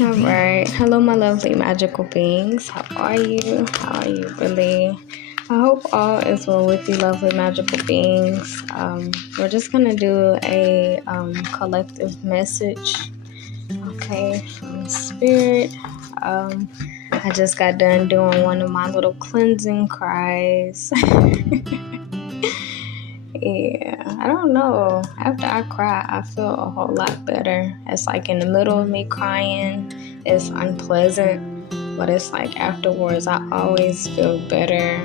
All right. Hello, my lovely magical beings. How are you? How are you really? I hope all is well with you, lovely magical beings. We're just going to do a collective message, okay, from Spirit. I just got done doing one of my little cleansing cries. Yeah, I don't know. After I cry, I feel a whole lot better. It's like in the middle of me crying, it's unpleasant, but it's like afterwards, I always feel better.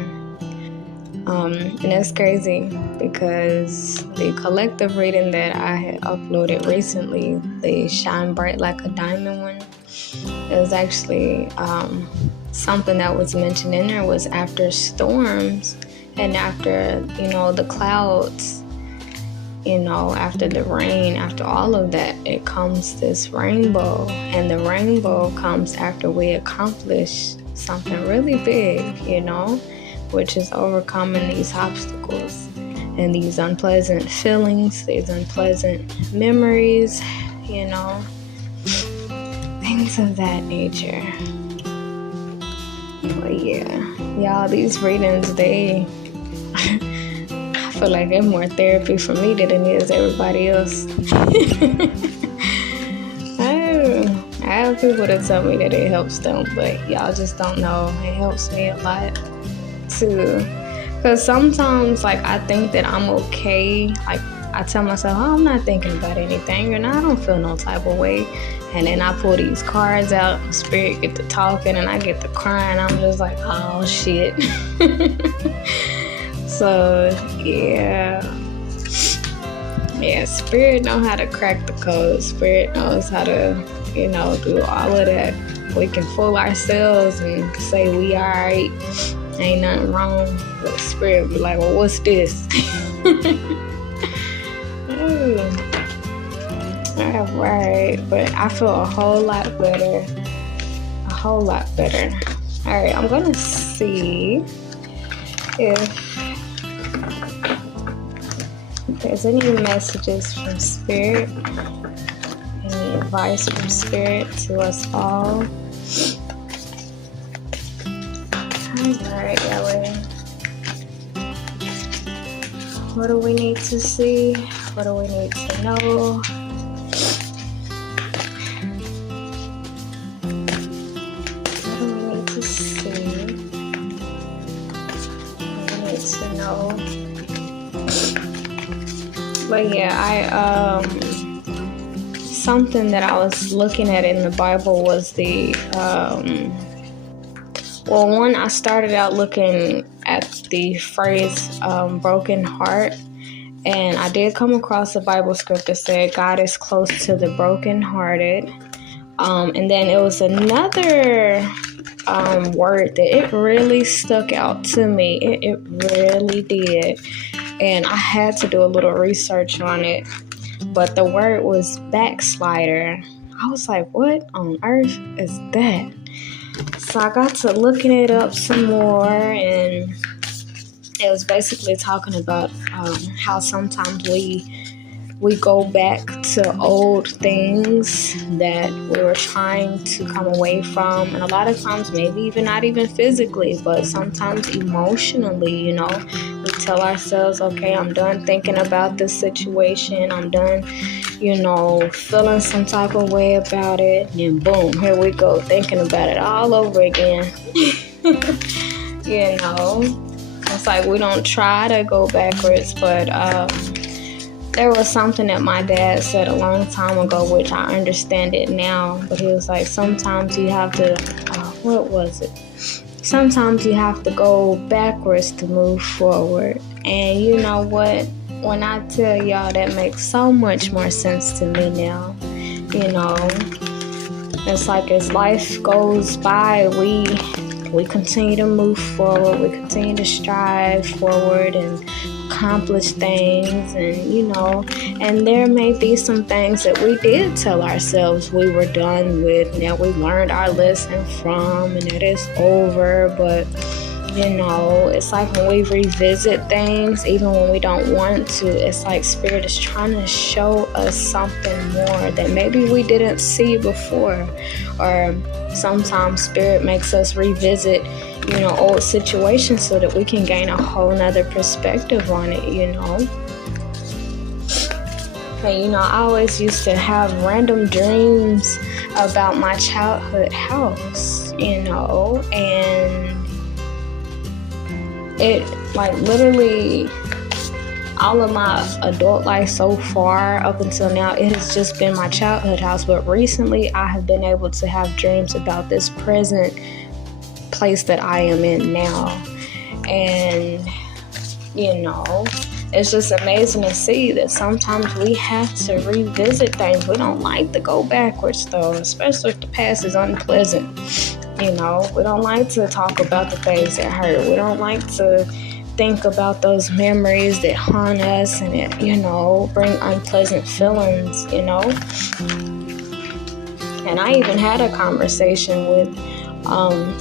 And that's crazy because the collective reading that I had uploaded recently, the Shine Bright Like a Diamond one, it was actually something that was mentioned in there was after storms. And after, the clouds, after the rain, after all of that, it comes this rainbow. And the rainbow comes after we accomplish something really big, which is overcoming these obstacles and these unpleasant feelings, these unpleasant memories, things of that nature. But yeah, y'all, these readings, I feel like they're more therapy for me than it is everybody else. I have people that tell me that it helps them, but y'all just don't know. It helps me a lot too. Because sometimes, I think that I'm okay. I tell myself, I'm not thinking about anything, and I don't feel no type of way. And then I pull these cards out, and Spirit get to talking, and I get to crying. I'm just like, oh shit. So yeah, Spirit know how to crack the code. Spirit knows how to, do all of that. We can fool ourselves and say we alright, ain't nothing wrong. But Spirit be like, well, what's this? Alright, but I feel a whole lot better. Alright, I'm gonna see if there's any messages from Spirit, any advice from Spirit to us all. Alright, Yahweh. What do we need to see? What do we need to know? What do we need to see? What do we need to know? But yeah, something that I was looking at in the Bible was I started out looking at the phrase broken heart, and I did come across a Bible script that said God is close to the brokenhearted. And then it was another word that it really stuck out to me. It really did. And I had to do a little research on it. But the word was backslider. I was like, what on earth is that? So I got to looking it up some more, and it was basically talking about how sometimes we go back to old things that we were trying to come away from. And a lot of times, maybe even not even physically, but sometimes emotionally, we tell ourselves, okay, I'm done thinking about this situation. I'm done, feeling some type of way about it. And boom, here we go, thinking about it all over again. It's like we don't try to go backwards, but there was something that my dad said a long time ago, which I understand it now, but he was like, sometimes you have to, what was it? Sometimes you have to go backwards to move forward. And you know what? When I tell y'all, that makes so much more sense to me now. It's like as life goes by, we continue to move forward, we continue to strive forward and accomplish things, and there may be some things that we did tell ourselves we were done with, that we learned our lesson from, and that it's over. But It's like when we revisit things, even when we don't want to, it's like Spirit is trying to show us something more that maybe we didn't see before. Or sometimes Spirit makes us revisit, old situations so that we can gain a whole nother perspective on it, And, I always used to have random dreams about my childhood house, and it, like, literally all of my adult life so far up until now, it has just been my childhood house. But recently I have been able to have dreams about this present place that I am in now. And, it's just amazing to see that sometimes we have to revisit things. We don't like to go backwards, though, especially if the past is unpleasant. We don't like to talk about the things that hurt. We don't like to think about those memories that haunt us and it, bring unpleasant feelings, And I even had a conversation with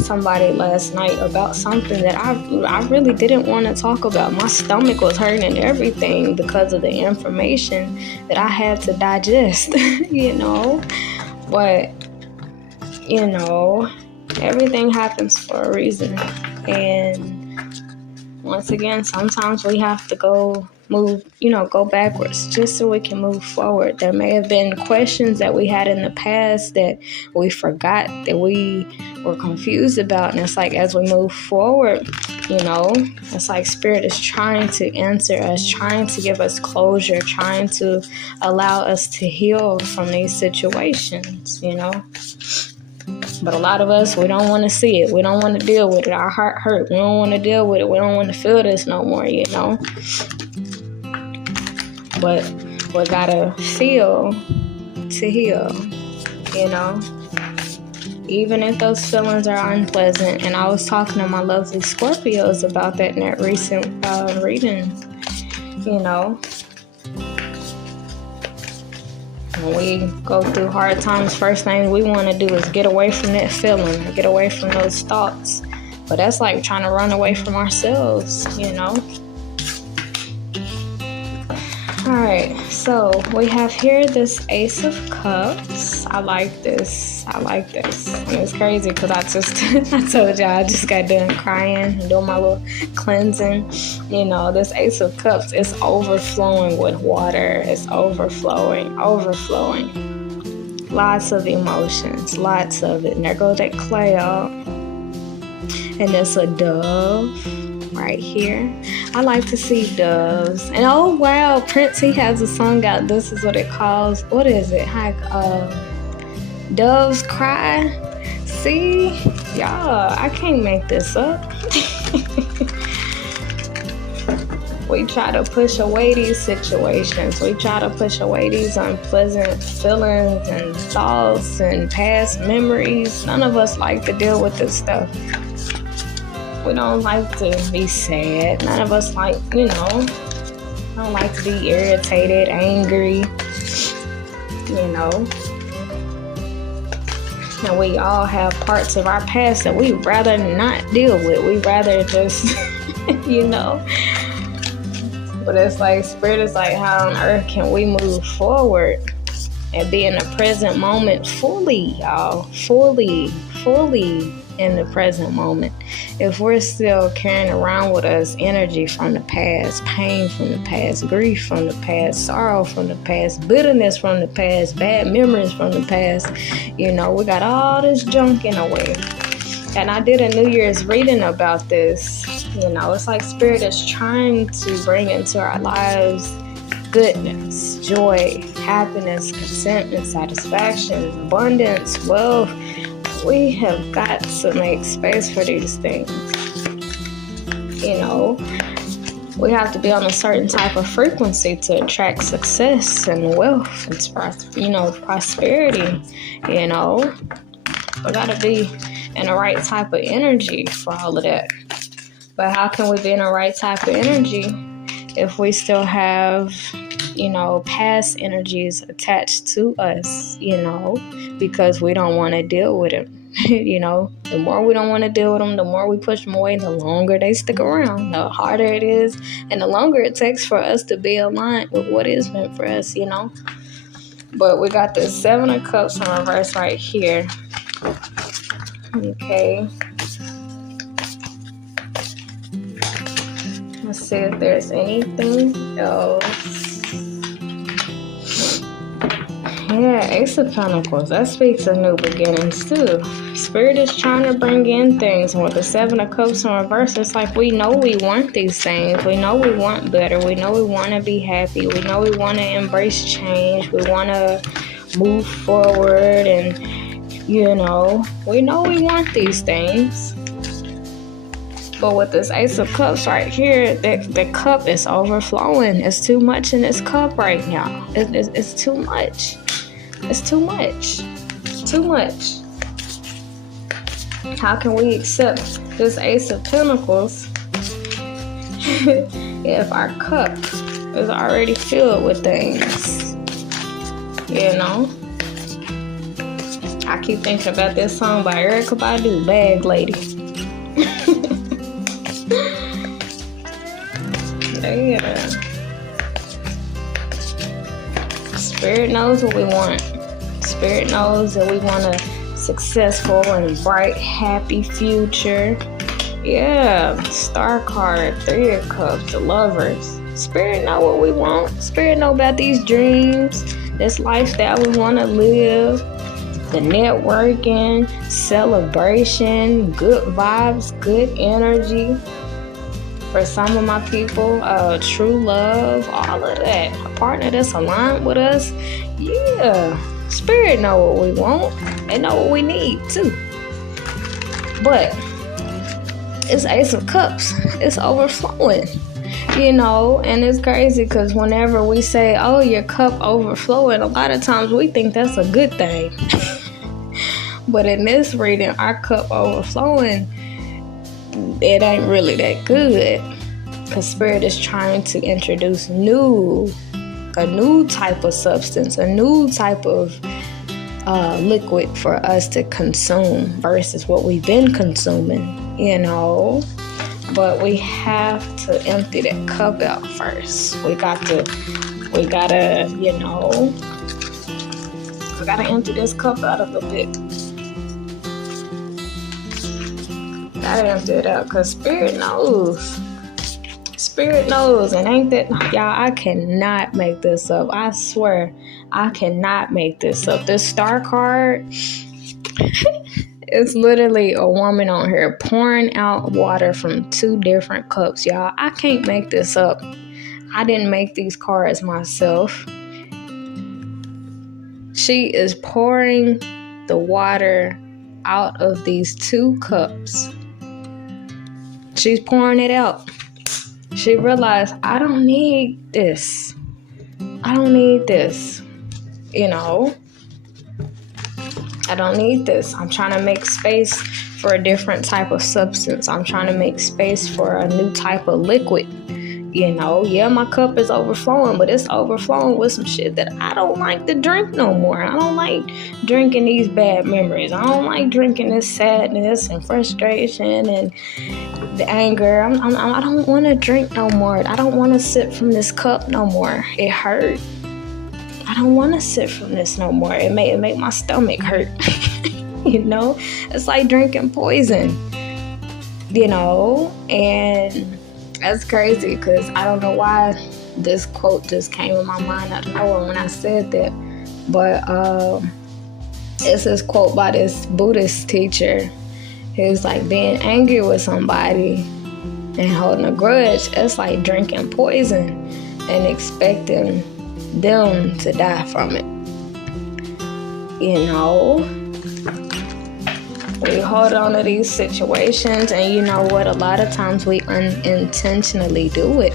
somebody last night about something that I really didn't want to talk about. My stomach was hurting and everything because of the information that I had to digest, But, everything happens for a reason. And once again, sometimes we have to go backwards just so we can move forward. There may have been questions that we had in the past that we forgot, that we were confused about. And it's like, as we move forward, it's like Spirit is trying to answer us, trying to give us closure, trying to allow us to heal from these situations, But a lot of us, we don't want to see it. We don't want to deal with it. Our heart hurt. We don't want to deal with it. We don't want to feel this no more, But we gotta feel to heal, Even if those feelings are unpleasant. And I was talking to my lovely Scorpios about that in that recent reading, When we go through hard times, first thing we want to do is get away from that feeling, get away from those thoughts. But that's like trying to run away from ourselves, Alright, so we have here this Ace of Cups. I like this. And it's crazy because I told y'all I just got done crying and doing my little cleansing. This Ace of Cups is overflowing with water. It's overflowing. Lots of emotions, lots of it. And there goes that cloud. And it's a dove right here. I like to see doves. And oh wow, Prince, he has a song out. This is what it calls. What is it? Doves Cry. See, y'all, I can't make this up. We try to push away these situations. We try to push away these unpleasant feelings and thoughts and past memories. None of us like to deal with this stuff. We don't like to be sad. None of us like, don't like to be irritated, angry, And we all have parts of our past that we rather not deal with. We rather just, But it's like, Spirit is like, how on earth can we move forward and be in the present moment fully, y'all? Fully in the present moment. If we're still carrying around with us energy from the past, pain from the past, grief from the past, sorrow from the past, bitterness from the past, bad memories from the past, we got all this junk in a way. And I did a New Year's reading about this. It's like Spirit is trying to bring into our lives goodness, joy, happiness, contentment, satisfaction, abundance, wealth. We have got to make space for these things. We have to be on a certain type of frequency to attract success and wealth and prosperity. We gotta be in the right type of energy for all of that. But how can we be in the right type of energy if we still have, past energies attached to us, because we don't want to deal with it. The more we don't want to deal with them, the more we push them away, the longer they stick around, the harder it is, and the longer it takes for us to be aligned with what is meant for us, But we got the 7 of Cups in reverse right here. Okay. Let's see if there's anything else. Yeah, Ace of Pentacles. That speaks of new beginnings too. Spirit is trying to bring in things. And with the 7 of Cups in reverse, it's like we know we want these things. We know we want better. We know we want to be happy. We know we want to embrace change. We want to move forward. And, we know we want these things. But with this Ace of Cups right here, the cup is overflowing. It's too much in this cup right now. It's too much. It's too much. Too much. How can we accept this Ace of Pentacles if our cup is already filled with things? I keep thinking about this song by Erykah Badu, Bag Lady. Yeah. Spirit knows what we want. Spirit knows that we want a successful and bright, happy future. Yeah. Star card, 3 of Cups, the Lovers. Spirit know what we want. Spirit know about these dreams, this lifestyle we want to live. The networking, celebration, good vibes, good energy. For some of my people, true love, all of that. A partner that's aligned with us. Yeah. Spirit know what we want. They know what we need too. But it's Ace of Cups. It's overflowing. And it's crazy because whenever we say, oh, your cup overflowing, a lot of times we think that's a good thing. But in this reading, our cup overflowing, it ain't really that good, because Spirit is trying to introduce a new type of substance, a new type of liquid for us to consume versus what we've been consuming, but we have to empty that cup out first. We gotta empty this cup out a little bit. Gotta empty it out, because Spirit knows. Spirit knows, and ain't that, y'all, I cannot make this up. I swear, I cannot make this up. This Star card, it's literally a woman on here pouring out water from 2 different cups, y'all. I can't make this up. I didn't make these cards myself. She is pouring the water out of these 2 cups. She's pouring it out. She realized, I don't need this. I don't need this. I don't need this. I'm trying to make space for a different type of substance. I'm trying to make space for a new type of liquid. Yeah, my cup is overflowing, but it's overflowing with some shit that I don't like to drink no more. I don't like drinking these bad memories. I don't like drinking this sadness and frustration and the anger. I don't want to drink no more. I don't want to sip from this cup no more. It hurt. I don't want to sip from this no more. It make my stomach hurt. It's like drinking poison. And that's crazy, because I don't know why this quote just came in my mind out of nowhere when I said that. But it's this quote by this Buddhist teacher. He was like, being angry with somebody and holding a grudge, it's like drinking poison and expecting them to die from it. We hold on to these situations, and you know what? A lot of times we unintentionally do it.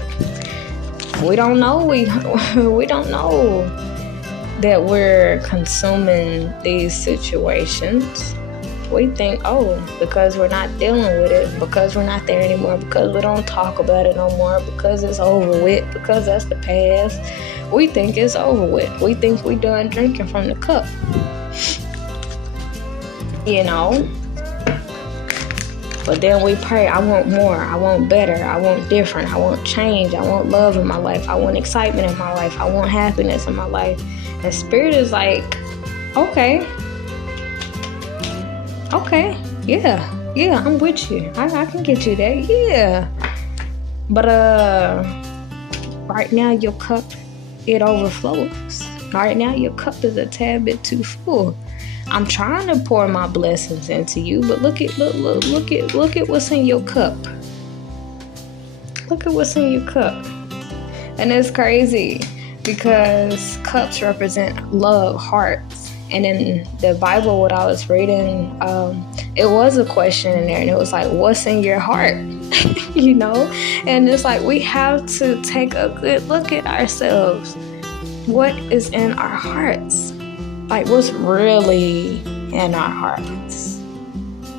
We don't know. We don't know that we're consuming these situations. We think, because we're not dealing with it, because we're not there anymore, because we don't talk about it no more, because it's over with, because that's the past. We think it's over with. We think we're done drinking from the cup. you know. But then we pray, I want more, I want better, I want different, I want change, I want love in my life, I want excitement in my life, I want happiness in my life. And Spirit is like, okay, yeah, I'm with you. I can get you that, yeah. But right now your cup, it overflows. Right now your cup is a tad bit too full. I'm trying to pour my blessings into you, but look at what's in your cup. Look at what's in your cup. And it's crazy because cups represent love, hearts. And in the Bible, what I was reading, it was a question in there, and it was like, what's in your heart? You know? And it's like, we have to take a good look at ourselves. What is in our hearts? Like, what's really in our hearts?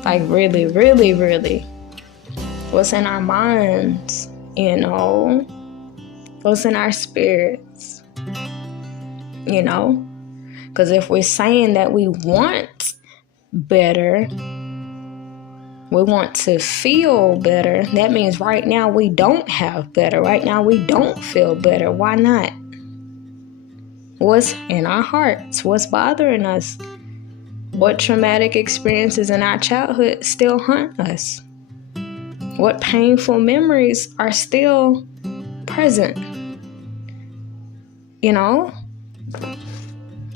Like, really, really, really. What's in our minds, you know? What's in our spirits, you know? Because if we're saying that we want better, we want to feel better, that means right now we don't have better. Right now we don't feel better. Why not? What's in our hearts? What's bothering us? What traumatic experiences in our childhood still haunt us? What painful memories are still present? You know?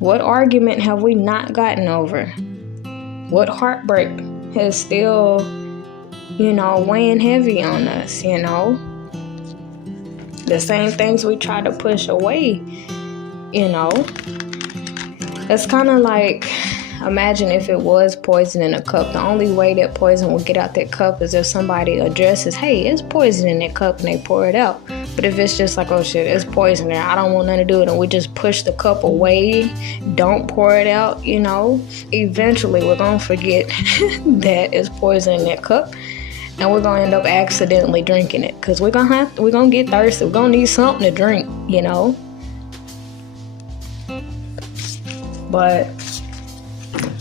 What argument have we not gotten over? What heartbreak is still, you know, weighing heavy on us, you know? The same things we try to push away, you know? It's kind of like, imagine if it was poison in a cup. The only way that poison will get out that cup is if somebody addresses, hey, it's poison in that cup, and they pour it out. But if it's just like, oh shit, it's poison there, I don't want nothing to do with it, and we just push the cup away, don't pour it out, you know, eventually we're going to forget that it's poison in that cup, and we're going to end up accidentally drinking it, because we're going to get thirsty, we're going to need something to drink, you know. But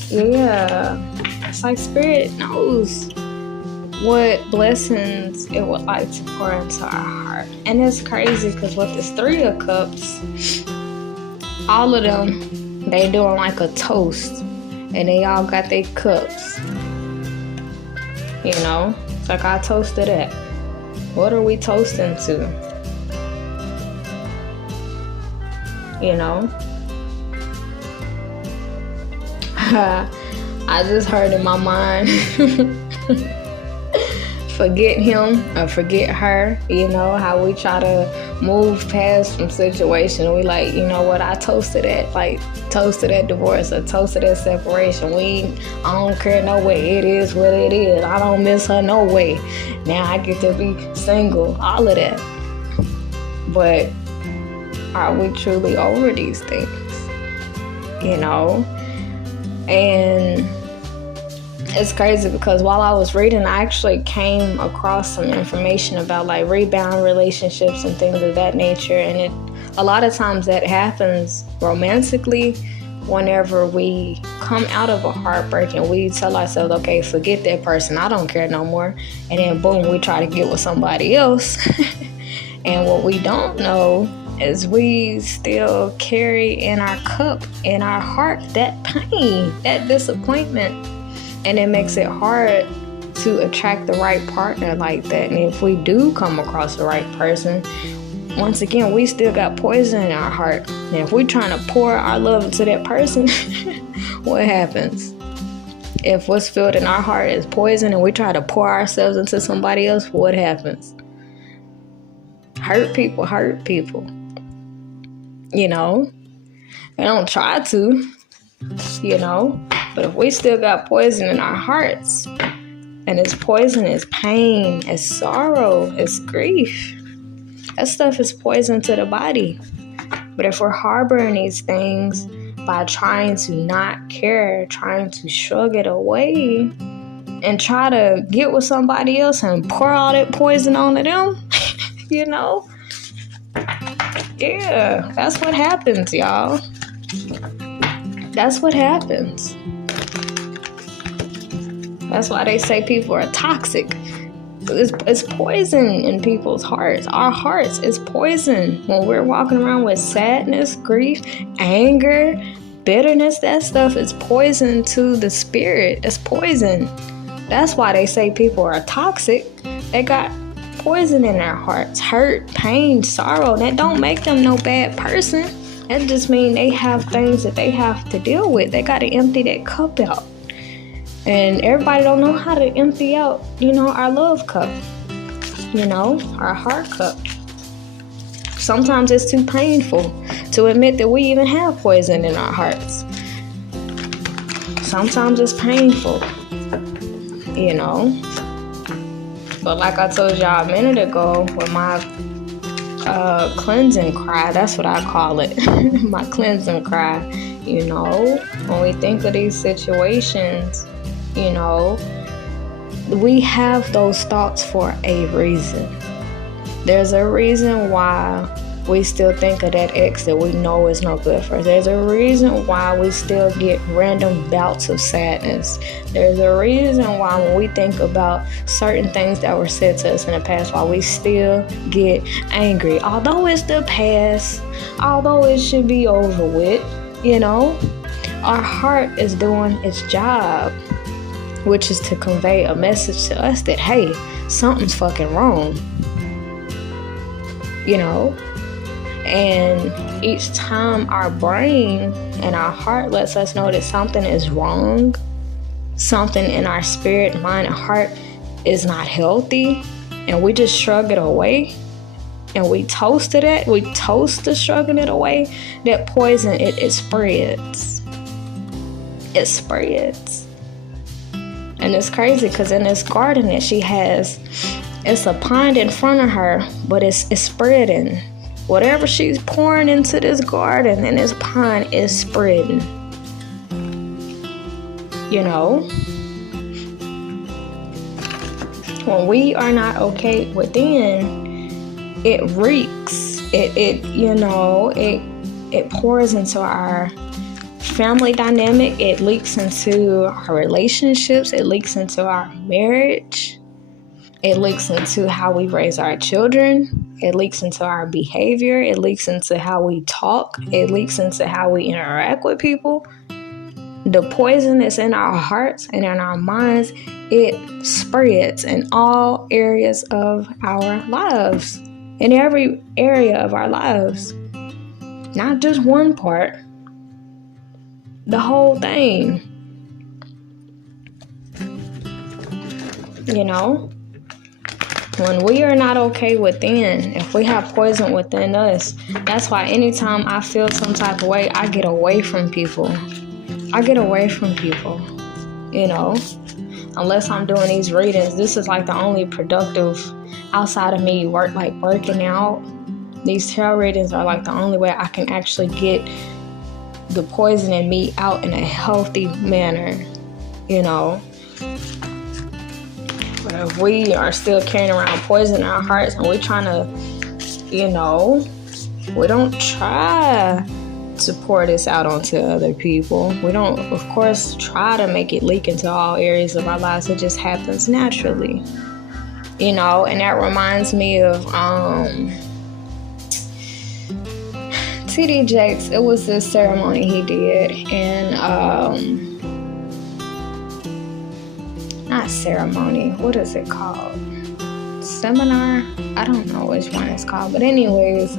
yeah, it's like Spirit knows what blessings it would like to pour into our heart. And it's crazy because with this 3 of Cups, all of them, they doing like a toast, and they all got their cups, you know. It's like, I toasted that. What are we toasting to? You know. I just heard in my mind, forget him or forget her, you know, how we try to move past from situation. We like, you know what, I toasted that, like toasted that divorce or toasted that separation. I don't care no way, it is what it is. I don't miss her no way. Now I get to be single, all of that. But are we truly over these things? You know? And it's crazy because while I was reading, I actually came across some information about like rebound relationships and things of that nature. And a lot of times that happens romantically whenever we come out of a heartbreak and we tell ourselves, okay, forget that person, I don't care no more. And then boom, we try to get with somebody else. And what we don't know is we still carry in our cup, in our heart, that pain, that disappointment. And it makes it hard to attract the right partner like that. And if we do come across the right person, once again, we still got poison in our heart. And if we're trying to pour our love into that person, what happens? If what's filled in our heart is poison and we try to pour ourselves into somebody else, what happens? Hurt people. You know? They don't try to, you know? But if we still got poison in our hearts, and it's poison, it's pain, it's sorrow, it's grief, that stuff is poison to the body. But if we're harboring these things by trying to not care, trying to shrug it away, and try to get with somebody else and pour all that poison onto them, you know? Yeah, that's what happens, y'all. That's what happens. That's why they say people are toxic. It's poison in people's hearts. Our hearts is poison. When we're walking around with sadness, grief, anger, bitterness, that stuff is poison to the spirit. It's poison. That's why they say people are toxic. They got poison in their hearts. Hurt, pain, sorrow. That don't make them no bad person. That just means they have things that they have to deal with. They got to empty that cup out. And everybody don't know how to empty out, our love cup, our heart cup. Sometimes it's too painful to admit that we even have poison in our hearts. Sometimes it's painful, But like I told y'all a minute ago with my cleansing cry, that's what I call it, my cleansing cry, when we think of these situations, we have those thoughts for a reason. There's a reason why we still think of that ex that we know is no good for us. There's a reason why we still get random bouts of sadness. There's a reason why when we think about certain things that were said to us in the past, why we still get angry. Although it's the past, although it should be over with, our heart is doing its job, which is to convey a message to us that, hey, something's fucking wrong. And each time our brain and our heart lets us know that something is wrong, something in our spirit, mind, and heart is not healthy, and we just shrug it away, and we toast to that, we toast to shrugging it away, that poison, it spreads. It spreads. And it's crazy because in this garden that she has, it's a pond in front of her, but it's spreading. Whatever she's pouring into this garden and this pond is spreading. When we are not okay within, it reeks. It pours into our family dynamic. It leaks into our relationships. It leaks into our marriage. It leaks into how we raise our children. It leaks into our behavior. It leaks into how we talk. It leaks into how we interact with people. The poison that's in our hearts and in our minds, it spreads in all areas of our lives. In every area of our lives. Not just one part. The whole thing. When we are not okay within, if we have poison within us, that's why anytime I feel some type of way, I get away from people. Unless I'm doing these readings, this is like the only productive outside of me working out. These tarot readings are like the only way I can actually get the poison in me out in a healthy manner, But if we are still carrying around poison in our hearts and we're trying to, we don't try to pour this out onto other people. We don't, of course, try to make it leak into all areas of our lives. It just happens naturally, And that reminds me of T.D. Jakes. It was this ceremony he did, and not ceremony, what is it called? Seminar? I don't know which one it's called. But anyways,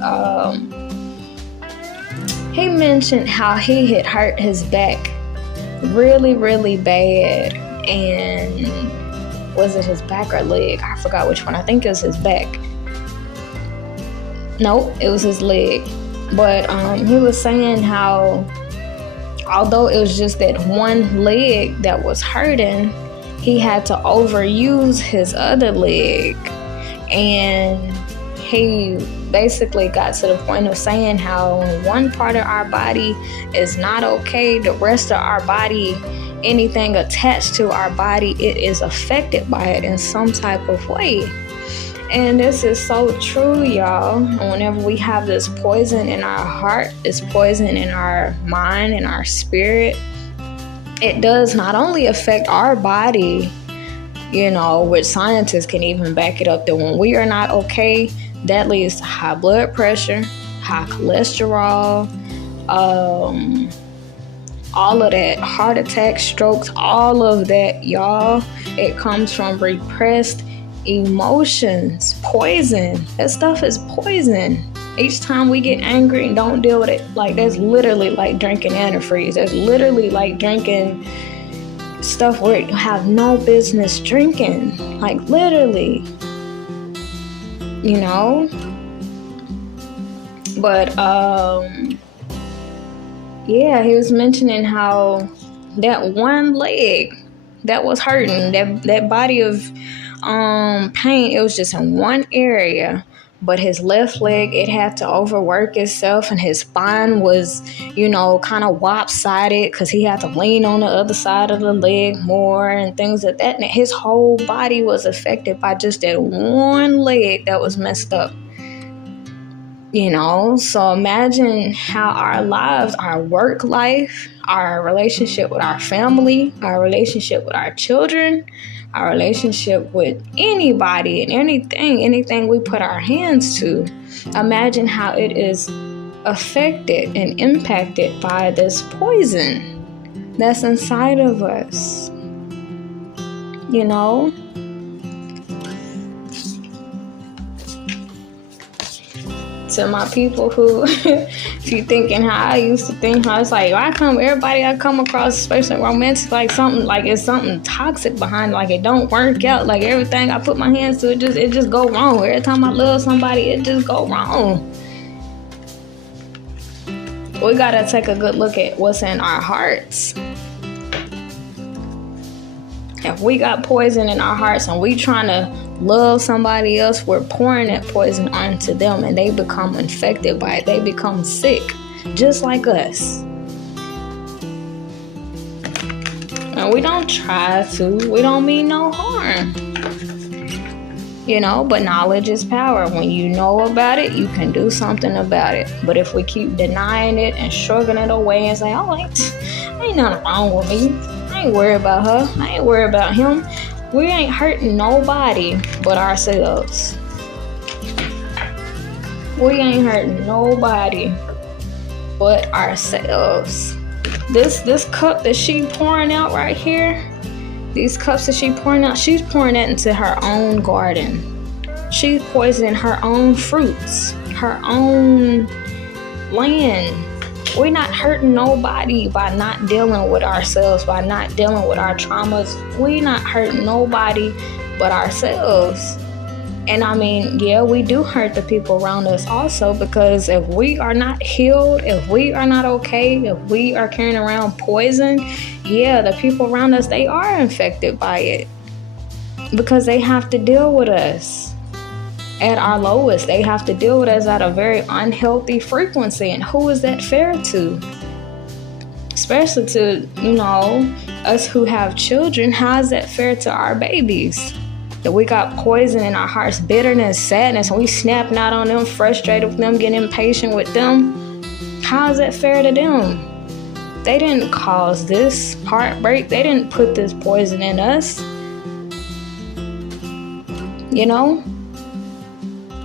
he mentioned how he had hurt his back really, really bad. And was it his back or leg? I forgot which one. I think it was his back. Nope, it was his leg. But he was saying how, although it was just that one leg that was hurting, he had to overuse his other leg. And he basically got to the point of saying how when one part of our body is not okay, the rest of our body, anything attached to our body, it is affected by it in some type of way. And this is so true, y'all. And whenever we have this poison in our heart, this poison in our mind, in our spirit, it does not only affect our body, which scientists can even back it up, that when we are not okay, that leads to high blood pressure, high cholesterol, all of that, heart attacks, strokes, all of that, y'all. It comes from repressed emotions, poison. That stuff is poison. Each time we get angry and don't deal with it, like, that's literally like drinking antifreeze. That's literally like drinking stuff where you have no business drinking. Like, literally. But yeah, he was mentioning how that one leg that was hurting, that body of pain, it was just in one area. But his left leg, it had to overwork itself, and his spine was, kind of lopsided because he had to lean on the other side of the leg more and things like that. And his whole body was affected by just that one leg that was messed up. So imagine how our lives, our work life, our relationship with our family, our relationship with our children, our relationship with anybody and anything we put our hands to. Imagine how it is affected and impacted by this poison that's inside of us. To my people who, if you thinking how I used to think, how it's like, everybody I come across, especially romantic, like something, like it's something toxic behind, like it don't work out, like everything I put my hands to, it just go wrong. Every time I love somebody, it just go wrong. We gotta take a good look at what's in our hearts. If we got poison in our hearts and we trying to love somebody else, we're pouring that poison onto them, and they become infected by it. They become sick, just like us. And we don't try to. We don't mean no harm. But knowledge is power. When you know about it, you can do something about it. But if we keep denying it and shrugging it away and say, ain't nothing wrong with me. I ain't worried about her. I ain't worried about him. We ain't hurting nobody but ourselves. We ain't hurting nobody but ourselves. This cup that she pouring out right here, these cups that she pouring out, she's pouring that into her own garden. She's poisoning her own fruits, her own land. We're not hurting nobody by not dealing with ourselves, by not dealing with our traumas. We're not hurting nobody but ourselves. And I mean, yeah, we do hurt the people around us also, because if we are not healed, if we are not okay, if we are carrying around poison, yeah, the people around us, they are infected by it, because they have to deal with us at our lowest. They have to deal with us at a very unhealthy frequency. And who is that fair to? Especially to, us who have children. How is that fair to our babies? That we got poison in our hearts, bitterness, sadness, and we snapping out on them, frustrated with them, getting impatient with them. How is that fair to them? They didn't cause this heartbreak. They didn't put this poison in us.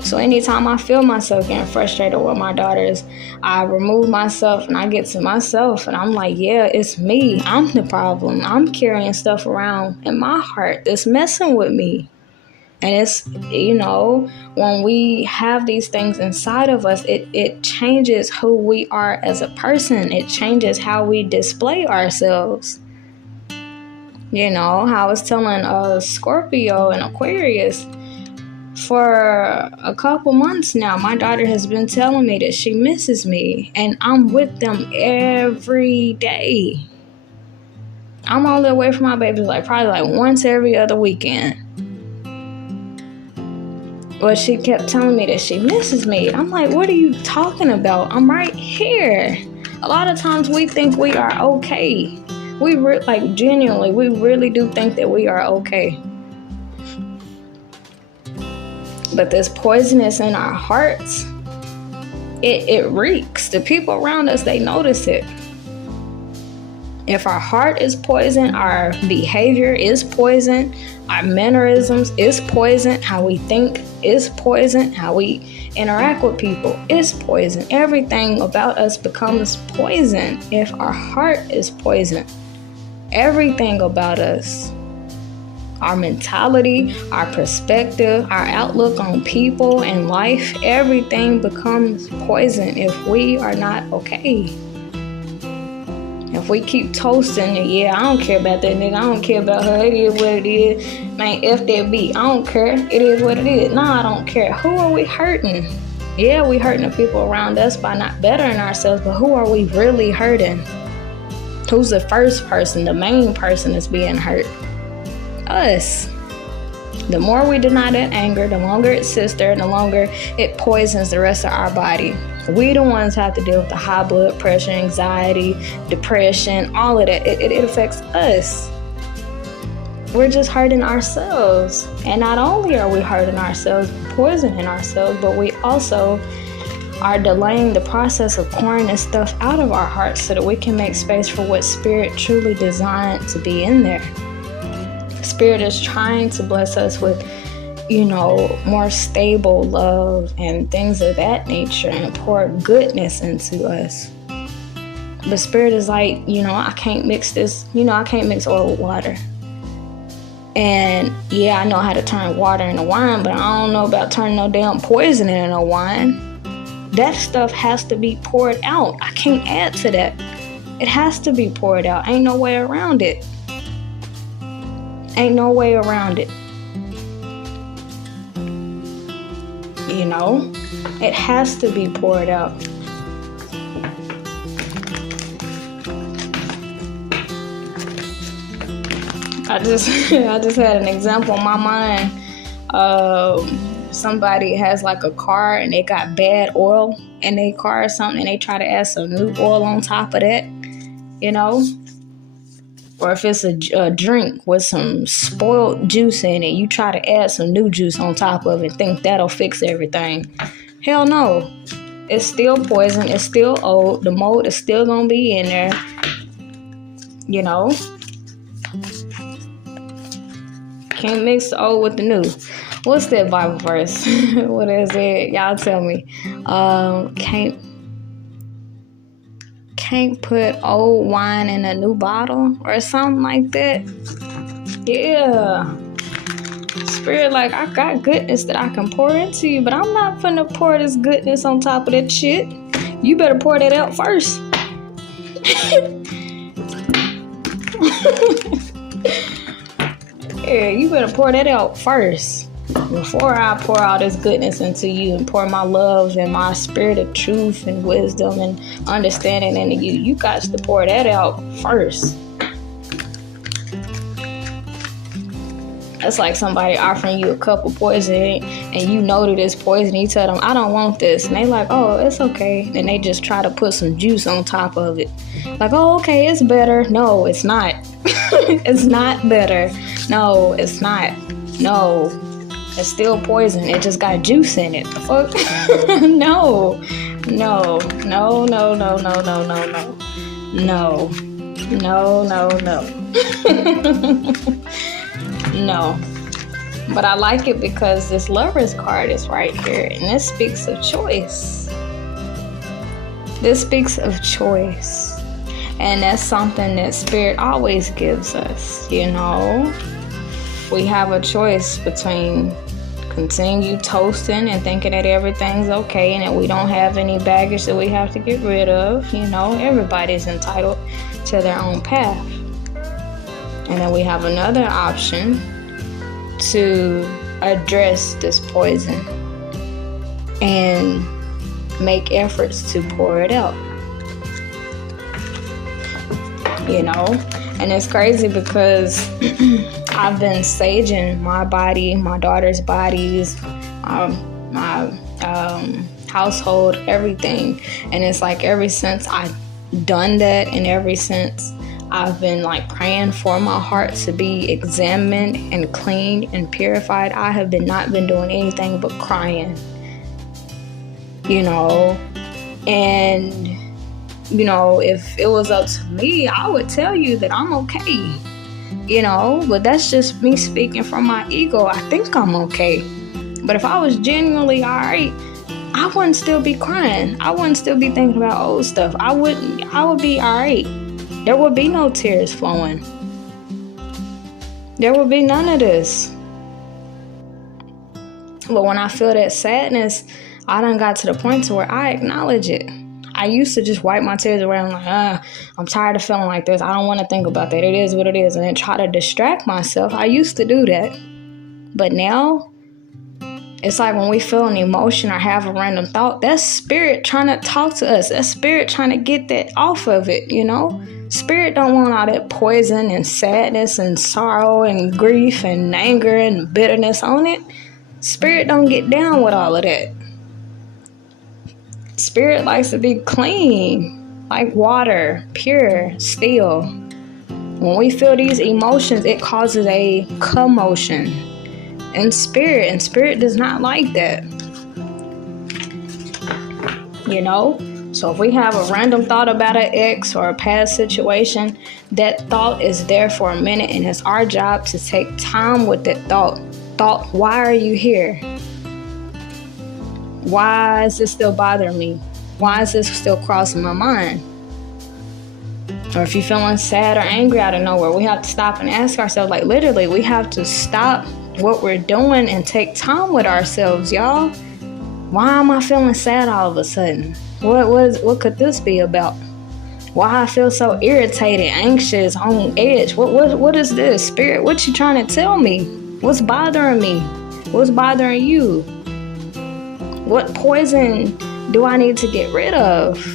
So anytime I feel myself getting frustrated with my daughters, I remove myself and I get to myself, and I'm like, yeah, it's me. I'm the problem. I'm carrying stuff around in my heart that's messing with me. And it's, when we have these things inside of us, it changes who we are as a person. It changes how we display ourselves. How I was telling Scorpio and Aquarius, for a couple months now, my daughter has been telling me that she misses me, and I'm with them every day. I'm all the way from my babies, probably once every other weekend. But she kept telling me that she misses me. I'm like, what are you talking about? I'm right here. A lot of times we think we are okay. Genuinely, we really do think that we are okay. But this poisonous in our hearts, it reeks. The people around us, they notice it. If our heart is poison, our behavior is poison, our mannerisms is poison, how we think is poison, how we interact with people is poison. Everything about us becomes poison if our heart is poison. Everything about us, our mentality, our perspective, our outlook on people and life, everything becomes poison if we are not okay. If we keep toasting, yeah, I don't care about that nigga, I don't care about her, it is what it is. Man, F that beat, I don't care, it is what it is. Nah, I don't care. Who are we hurting? Yeah, we hurting the people around us by not bettering ourselves, but who are we really hurting? Who's the first person, the main person that's being hurt? Us. The more we deny that anger, the longer it sits there and the longer it poisons the rest of our body. We the ones have to deal with the high blood pressure, anxiety, depression, all of that. It affects us. We're just hurting ourselves. And not only are we hurting ourselves, poisoning ourselves, but we also are delaying the process of pouring this stuff out of our hearts so that we can make space for what Spirit truly designed to be in there. Spirit is trying to bless us with, more stable love and things of that nature and pour goodness into us. But Spirit is like, I can't mix this, I can't mix oil with water. And yeah, I know how to turn water into wine, but I don't know about turning no damn poison into wine. That stuff has to be poured out. I can't add to that. It has to be poured out. Ain't no way around it. Ain't no way around it. It has to be poured out. I just had an example in my mind. Somebody has like a car and they got bad oil in their car or something, and they try to add some new oil on top of that, Or if it's a drink with some spoiled juice in it, you try to add some new juice on top of it and think that'll fix everything. Hell no. It's still poison. It's still old. The mold is still going to be in there. Can't mix the old with the new. What's that Bible verse? What is it? Y'all tell me. Can't put old wine in a new bottle or something like that. Yeah. Spirit, like, I got goodness that I can pour into you, but I'm not finna pour this goodness on top of that shit. You better pour that out first. Yeah, you better pour that out first. Before I pour all this goodness into you and pour my love and my spirit of truth and wisdom and understanding into you, you got to pour that out first. That's like somebody offering you a cup of poison and you know that it's poison. You tell them, I don't want this. And they like, oh, it's okay. And they just try to put some juice on top of it. Like, oh, okay, it's better. No, it's not. It's not better. No, it's not. No, it's still poison. It just got juice in it. The fuck? No. No. No, no, no, no, no, no, no. No. No, no, no. No. But I like it because this Lover's card is right here. And this speaks of choice. This speaks of choice. And that's something that Spirit always gives us, We have a choice between continue toasting and thinking that everything's okay and that we don't have any baggage that we have to get rid of. Everybody's entitled to their own path. And then we have another option to address this poison and make efforts to pour it out. And it's crazy because I've been saging my body, my daughter's bodies, my household, everything. And it's like ever since I've done that and ever since I've been like praying for my heart to be examined and cleaned and purified, I have not been doing anything but crying, And If it was up to me, I would tell you that I'm okay. But that's just me speaking from my ego. I think I'm okay. But if I was genuinely alright, I wouldn't still be crying. I wouldn't still be thinking about old stuff. I would be alright. There would be no tears flowing. There would be none of this. But when I feel that sadness, I done got to the point to where I acknowledge it. I used to just wipe my tears away. I'm like, I'm tired of feeling like this. I don't want to think about that. It is what it is. And then try to distract myself. I used to do that. But now, it's like when we feel an emotion or have a random thought, that's spirit trying to talk to us. That's spirit trying to get that off of it, Spirit don't want all that poison and sadness and sorrow and grief and anger and bitterness on it. Spirit don't get down with all of that. Spirit likes to be clean, like water, pure, still. When we feel these emotions, it causes a commotion in spirit, and spirit does not like that. So if we have a random thought about an ex or a past situation, that thought is there for a minute, and it's our job to take time with that thought. Why are you here? Why is this still bothering me? Why is this still crossing my mind? Or if you're feeling sad or angry out of nowhere, we have to stop and ask ourselves, like literally, we have to stop what we're doing and take time with ourselves, y'all. Why am I feeling sad all of a sudden? What could this be about? Why I feel so irritated, anxious, on edge? What is this? Spirit, what you trying to tell me? What's bothering me? What's bothering you? What poison do I need to get rid of?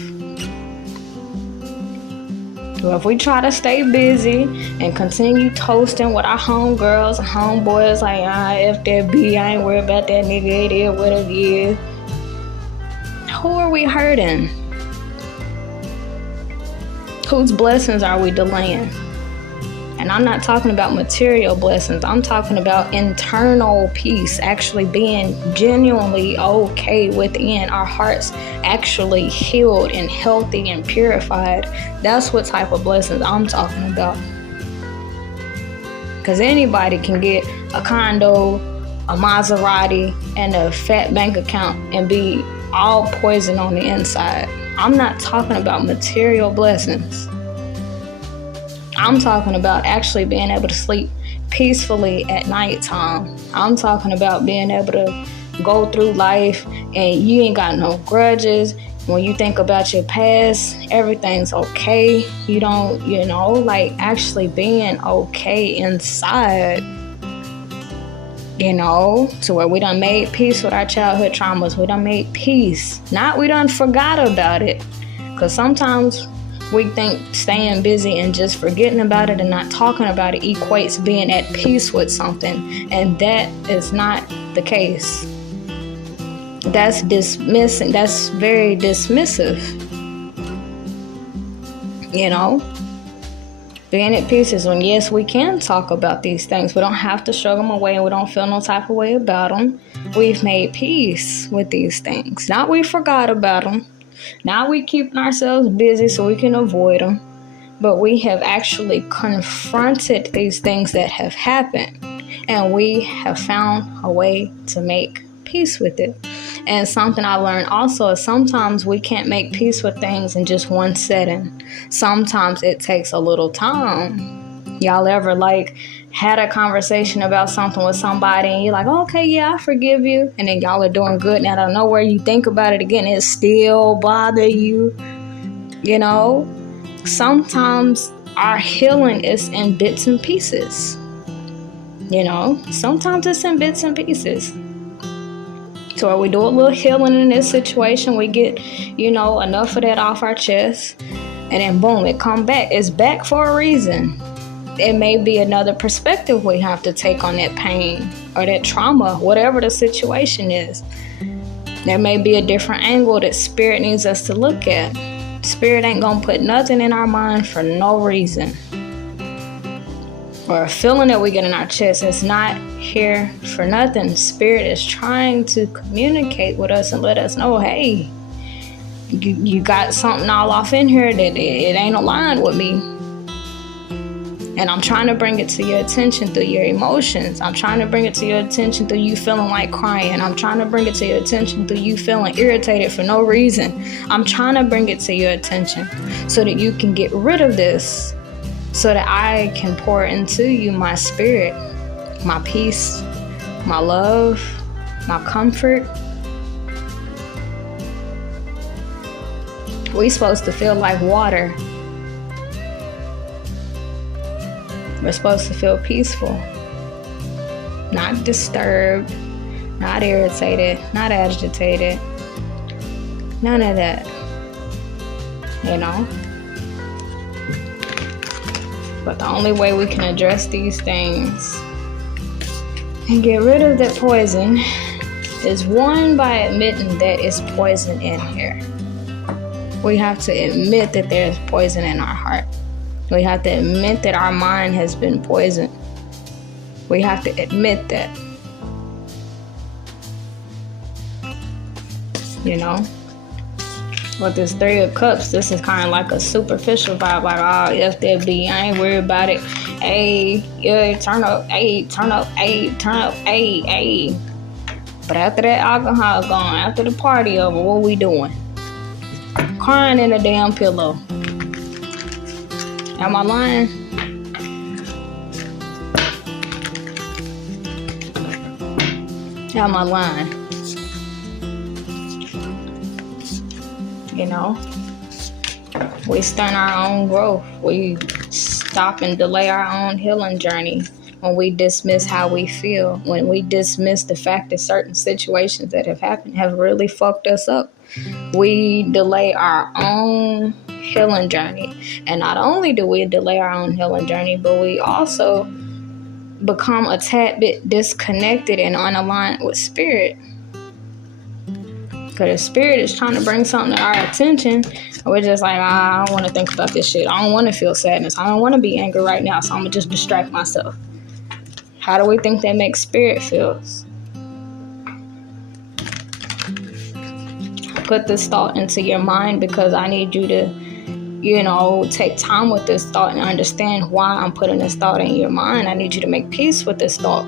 Well, if we try to stay busy and continue toasting with our homegirls and homeboys, like, F that B, I ain't worried about that nigga, it is what it is. Who are we hurting? Whose blessings are we delaying? And I'm not talking about material blessings. I'm talking about internal peace, actually being genuinely okay within, our hearts actually healed and healthy and purified. That's what type of blessings I'm talking about. Because anybody can get a condo, a Maserati, and a fat bank account and be all poison on the inside. I'm not talking about material blessings. I'm talking about actually being able to sleep peacefully at nighttime. I'm talking about being able to go through life and you ain't got no grudges. When you think about your past, everything's okay. You don't, actually being okay inside. To where we done made peace with our childhood traumas. We done made peace. Not we done forgot about it. Because sometimes we think staying busy and just forgetting about it and not talking about it equates being at peace with something. And that is not the case. That's dismissing. That's very dismissive. Being at peace is when, yes, we can talk about these things. We don't have to shrug them away and we don't feel no type of way about them. We've made peace with these things. Not we forgot about them. Now we keeping ourselves busy so we can avoid them. But we have actually confronted these things that have happened. And we have found a way to make peace with it. And something I learned also is sometimes we can't make peace with things in just one setting. Sometimes it takes a little time. Y'all ever had a conversation about something with somebody and you're like, okay, yeah, I forgive you. And then y'all are doing good. And out of nowhere, you think about it again, it still bother you. Sometimes our healing is in bits and pieces. Sometimes it's in bits and pieces. So we do a little healing in this situation. We get, enough of that off our chest. And then boom, it come back. It's back for a reason. It may be another perspective we have to take on that pain or that trauma, whatever the situation is. There may be a different angle that spirit needs us to look at. Spirit ain't gonna put nothing in our mind for no reason. Or a feeling that we get in our chest is not here for nothing. Spirit is trying to communicate with us and let us know, hey, You got something all off in here that it ain't aligned with me. And I'm trying to bring it to your attention through your emotions. I'm trying to bring it to your attention through you feeling like crying. I'm trying to bring it to your attention through you feeling irritated for no reason. I'm trying to bring it to your attention so that you can get rid of this, so that I can pour into you my spirit, my peace, my love, my comfort. We're supposed to feel like water. We're supposed to feel peaceful, not disturbed, not irritated, not agitated, none of that, you know? But the only way we can address these things and get rid of that poison is, one, by admitting that it's poison in here. We have to admit that there's poison in our heart. We have to admit that our mind has been poisoned. We have to admit that. You know? With this Three of Cups, this is kind of like a superficial vibe. Like, oh, yes, there be. I ain't worried about it. Hey, yeah, turn up. Hey, turn up. Hey, turn up. Hey, hey. But after that alcohol gone, after the party over, what we doing? Crying in a damn pillow. Am I lying? Am I lying? You know? We stunt our own growth. We stop and delay our own healing journey when we dismiss how we feel, when we dismiss the fact that certain situations that have happened have really fucked us up. We delay our own healing journey. And not only do we delay our own healing journey, but we also become a tad bit disconnected and unaligned with spirit. Because the spirit is trying to bring something to our attention, and we're just like, I don't want to think about this shit. I don't want to feel sadness. I don't want to be angry right now, so I'm going to just distract myself. How do we think that makes spirit feels? Put this thought into your mind because I need you to, you know, take time with this thought and understand why I'm putting this thought in your mind. I need you to make peace with this thought.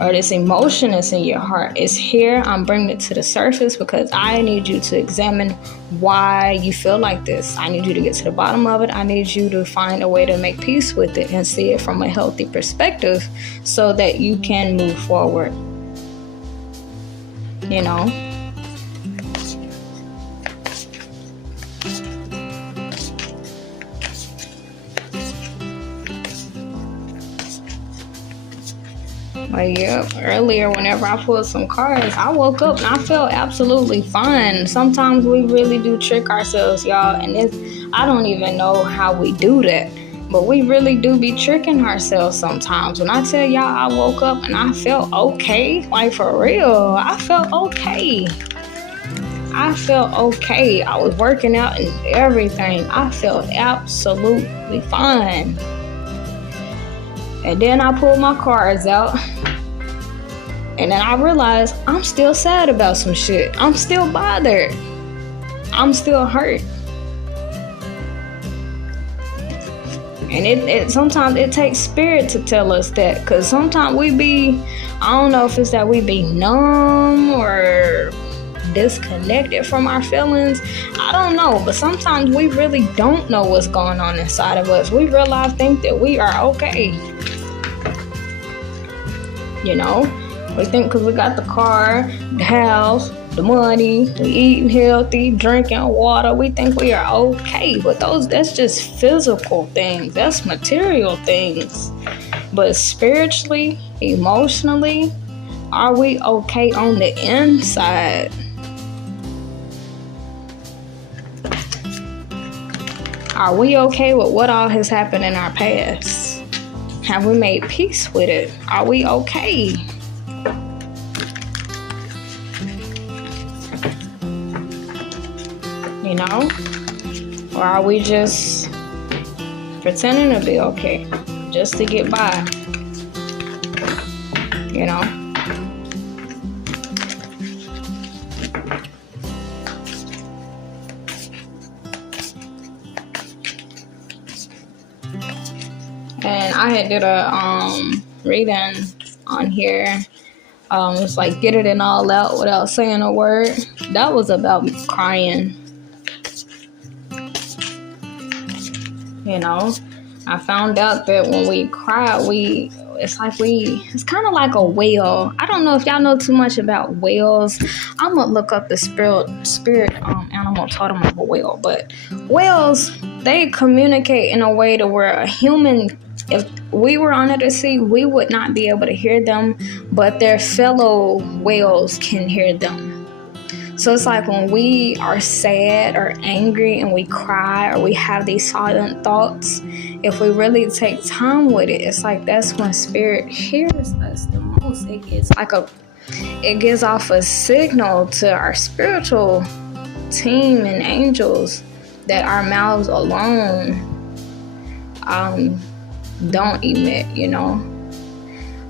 Or this emotion that's in your heart is here. I'm bringing it to the surface because I need you to examine why you feel like this. I need you to get to the bottom of it. I need you to find a way to make peace with it and see it from a healthy perspective so that you can move forward. You know? Like, yeah, earlier whenever I pulled some cards, I woke up and I felt absolutely fine. Sometimes we really do trick ourselves, y'all, and I don't even know how we do that, but we really do be tricking ourselves sometimes. When I tell y'all I woke up and I felt okay, like for real, I felt okay. I felt okay. I was working out and everything. I felt absolutely fine. And then I pulled my cards out. And then I realized I'm still sad about some shit. I'm still bothered. I'm still hurt. And it sometimes it takes spirit to tell us that. Because sometimes I don't know if it's that we be numb or disconnected from our feelings. I don't know. But sometimes we really don't know what's going on inside of us. We think that we are okay. You know, we think because we got the car, the house, the money, we eating healthy, drinking water, we think we are okay. But that's just physical things. That's material things. But spiritually, emotionally, are we okay on the inside? Are we okay with what all has happened in our past? Have we made peace with it? Are we okay? You know? Or are we just pretending to be okay just to get by? You know? had did a reading on here. It's like get it and all out without saying a word. That was about crying. You know, I found out that when we cry, it's kind of like a whale. I don't know if y'all know too much about whales. I'm gonna look up the spirit animal totem of a whale. But whales, they communicate in a way to where a human, if we were under the sea, we would not be able to hear them, but their fellow whales can hear them. So it's like when we are sad or angry and we cry or we have these silent thoughts, if we really take time with it, it's like that's when spirit hears us the most. It gives off a signal to our spiritual team and angels that our mouths alone don't emit, you know.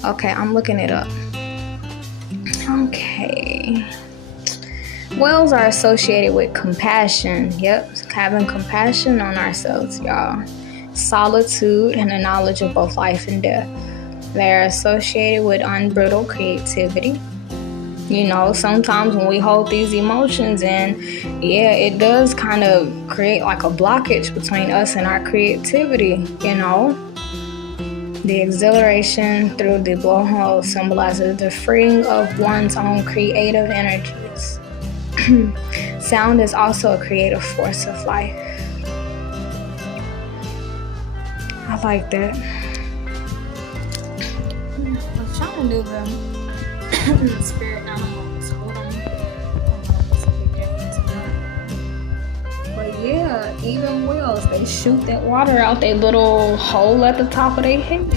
Okay, I'm looking it up. Okay. Whales are associated with compassion. Yep, having compassion on ourselves, y'all. Solitude and the knowledge of both life and death. They're associated with unbridled creativity. You know, sometimes when we hold these emotions in, yeah, it does kind of create like a blockage between us and our creativity, you know. The exhilaration through the blowhole symbolizes the freeing of one's own creative energies. Sound is also a creative force of life. I like that. I was trying to do the spirit animals. Hold on. But yeah, even whales, they shoot that water out their little hole at the top of their head.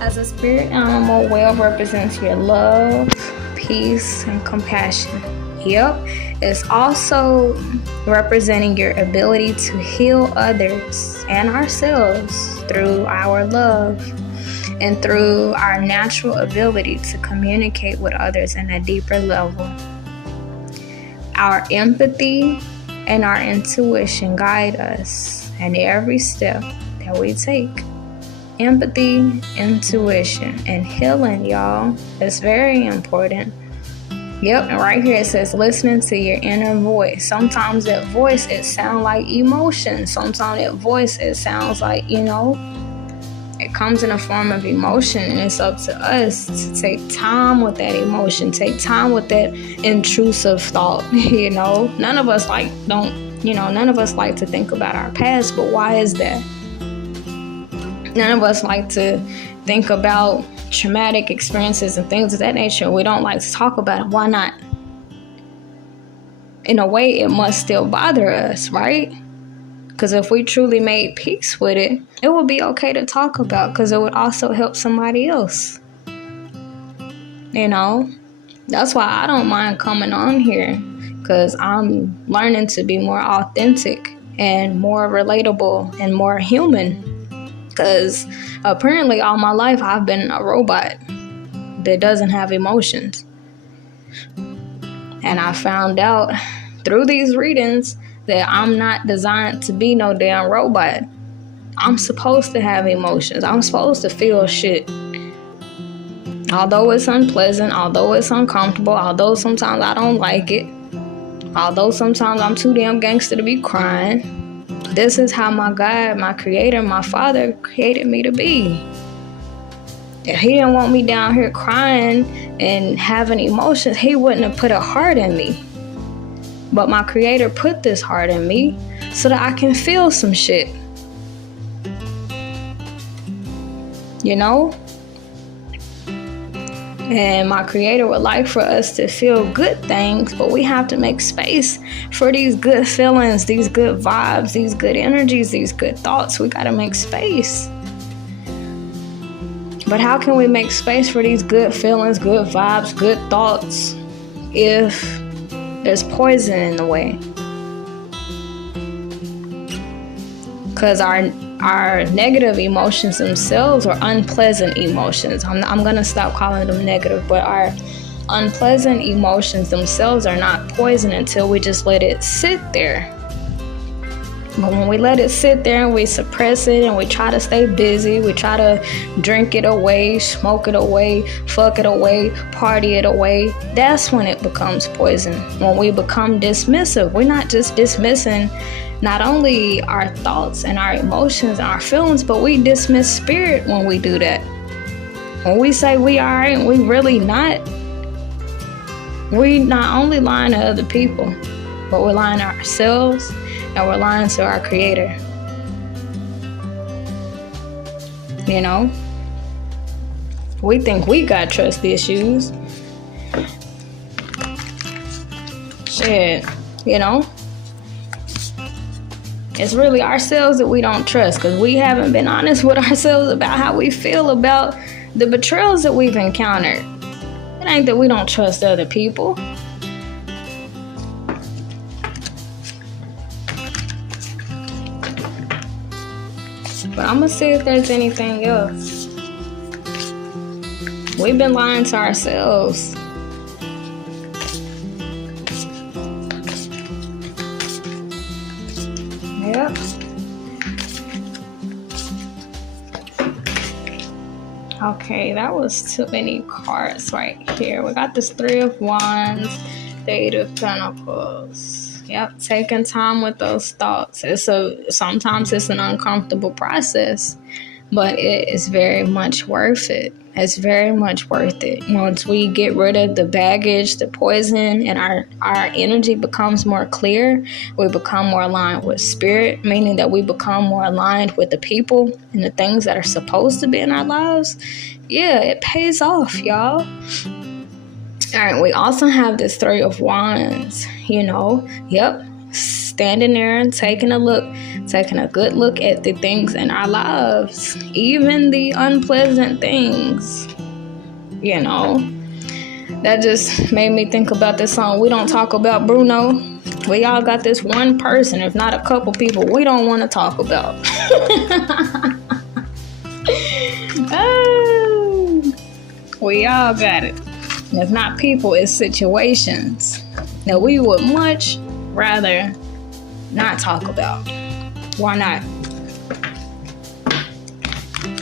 As a spirit animal, whale represents your love, peace, and compassion. Yep, it's also representing your ability to heal others and ourselves through our love and through our natural ability to communicate with others in a deeper level. Our empathy and our intuition guide us in every step that we take. Empathy, intuition, and healing, y'all. It's very important. Yep, and right here it says listening to your inner voice. Sometimes that voice, it sounds like emotion. Sometimes that voice, it sounds like, you know, it comes in a form of emotion, and it's up to us to take time with that emotion, take time with that intrusive thought, you know. None of us like to think about our past, but why is that? None of us like to think about traumatic experiences and things of that nature. We don't like to talk about it. Why not? In a way, it must still bother us, right? Because if we truly made peace with it, it would be okay to talk about, because it would also help somebody else. You know? That's why I don't mind coming on here, because I'm learning to be more authentic and more relatable and more human. Because apparently all my life I've been a robot that doesn't have emotions. And I found out through these readings that I'm not designed to be no damn robot. I'm supposed to have emotions. I'm supposed to feel shit. Although it's unpleasant, although it's uncomfortable, although sometimes I don't like it, although sometimes I'm too damn gangster to be crying, this is how my God, my creator, my father created me to be. If he didn't want me down here crying and having emotions, he wouldn't have put a heart in me. But my creator put this heart in me so that I can feel some shit. You know? And my creator would like for us to feel good things, but we have to make space for these good feelings, these good vibes, these good energies, these good thoughts. We got to make space. But how can we make space for these good feelings, good vibes, good thoughts if there's poison in the way? Because our negative emotions themselves are unpleasant emotions. I'm going to stop calling them negative, but our unpleasant emotions themselves are not poison until we just let it sit there. But when we let it sit there and we suppress it and we try to stay busy, we try to drink it away, smoke it away, fuck it away, party it away, that's when it becomes poison. When we become dismissive, we're not just dismissing not only our thoughts and our emotions and our feelings, but we dismiss spirit when we do that. When we say we are and we really not, we not only lying to other people, but we're lying to ourselves and we're lying to our Creator. You know? We think we got trust issues. Shit, you know? It's really ourselves that we don't trust because we haven't been honest with ourselves about how we feel about the betrayals that we've encountered. It ain't that we don't trust other people. But I'm gonna see if there's anything else. We've been lying to ourselves. Yep. Okay, that was too many cards right here. We got this 3 of Wands, the 8 of Pentacles. Yep, taking time with those thoughts. Sometimes it's an uncomfortable process, but it is very much worth it. It's very much worth it. Once we get rid of the baggage, the poison, and our energy becomes more clear, we become more aligned with spirit, meaning that we become more aligned with the people and the things that are supposed to be in our lives. Yeah, it pays off, y'all. All right, we also have this 3 of Wands, Yep, standing there and taking a good look at the things in our lives, even the unpleasant things, That just made me think about this song, We Don't Talk About Bruno. We all got this one person, if not a couple people, we don't want to talk about. Oh, we all got it. If not people, it's situations that we would much rather not talk about. Why not?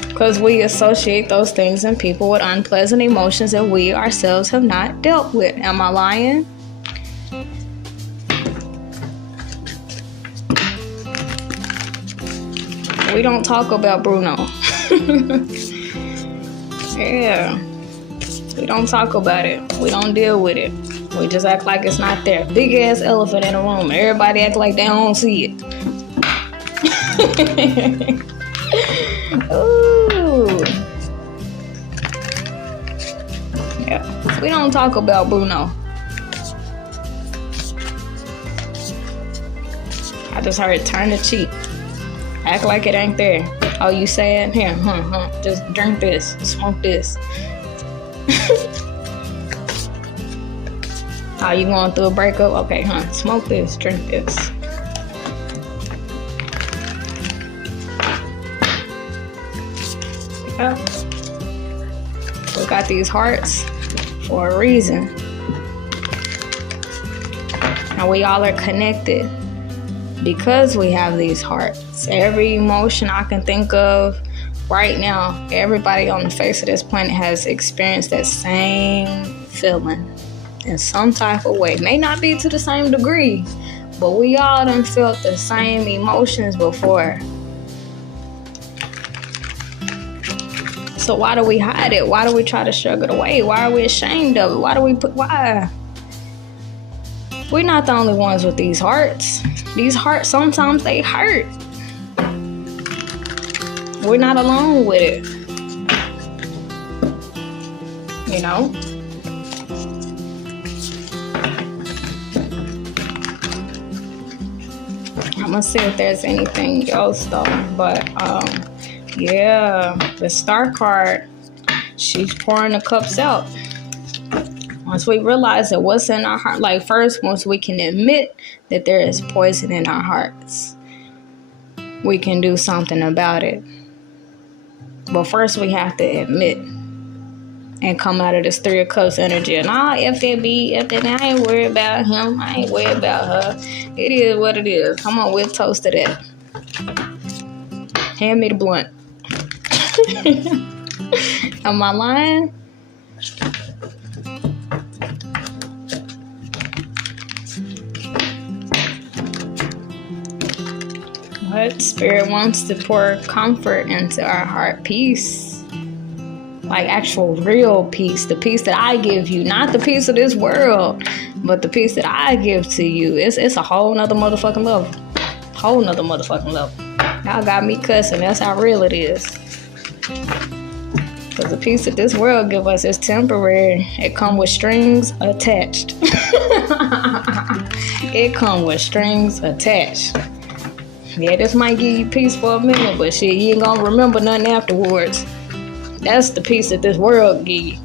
Because we associate those things and people with unpleasant emotions that we ourselves have not dealt with. Am I lying? We don't talk about Bruno. Yeah. We don't talk about it. We don't deal with it. We just act like it's not there. Big ass elephant in the room. Everybody act like they don't see it. Ooh. Yeah. We don't talk about Bruno. I just heard turn the cheek. Act like it ain't there. Oh, you sad? Here, just drink this. Smoke this. Oh, you going through a breakup? Okay, smoke this, drink this. Yeah. We got these hearts for a reason. And we all are connected because we have these hearts. Every emotion I can think of right now, everybody on the face of this planet has experienced that same feeling in some type of way. May not be to the same degree, but we all done felt the same emotions before. So why do we hide it? Why do we try to shrug it away? Why are we ashamed of it? Why? We're not the only ones with these hearts. These hearts, sometimes they hurt. We're not alone with it. I'm gonna see if there's anything else though. But yeah, the Star card, she's pouring the cups out. Once we realize that what's in our heart, like first, once we can admit that there is poison in our hearts, we can do something about it. But first we have to admit and come out of this Three of Cups energy. And if that, I ain't worried about him. I ain't worried about her. It is what it is. Come on, we'll toast to that. Hand me the blunt. Am I lying? What? Spirit wants to pour comfort into our heart. Peace. Like actual real peace. The peace that I give you. Not the peace of this world. But the peace that I give to you. It's a whole nother motherfucking level. Whole nother motherfucking level. Y'all got me cussing. That's how real it is. Because the peace that this world give us is temporary. It come with strings attached. It come with strings attached. Yeah, this might give you peace for a minute, but shit, you ain't gonna remember nothing afterwards. That's the peace that this world give you.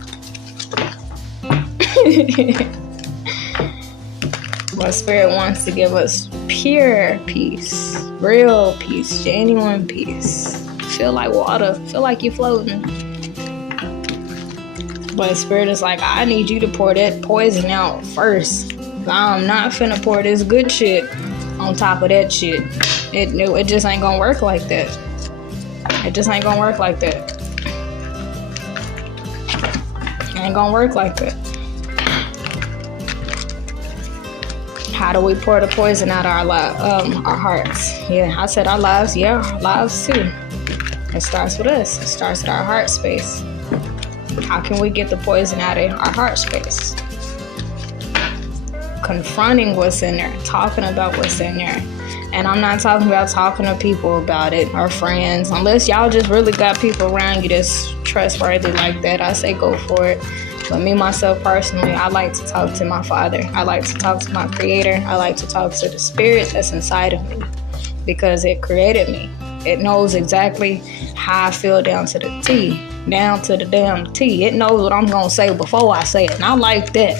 But Spirit wants to give us pure peace, real peace, genuine peace. Feel like water, feel like you're floating. But Spirit is like, I need you to pour that poison out first. I'm not finna pour this good shit on top of that shit. It just ain't gonna work like that. It just ain't gonna work like that. It ain't gonna work like that. How do we pour the poison out of our hearts? Yeah, I said our lives. Yeah, our lives too. It starts with us. It starts with our heart space. How can we get the poison out of our heart space? Confronting what's in there, talking about what's in there. And I'm not talking about talking to people about it or friends. Unless y'all just really got people around you that's trustworthy like that, I say go for it. But me, myself, personally, I like to talk to my Father. I like to talk to my Creator. I like to talk to the Spirit that's inside of me. Because it created me. It knows exactly how I feel down to the T. Down to the damn T. It knows what I'm going to say before I say it. And I like that.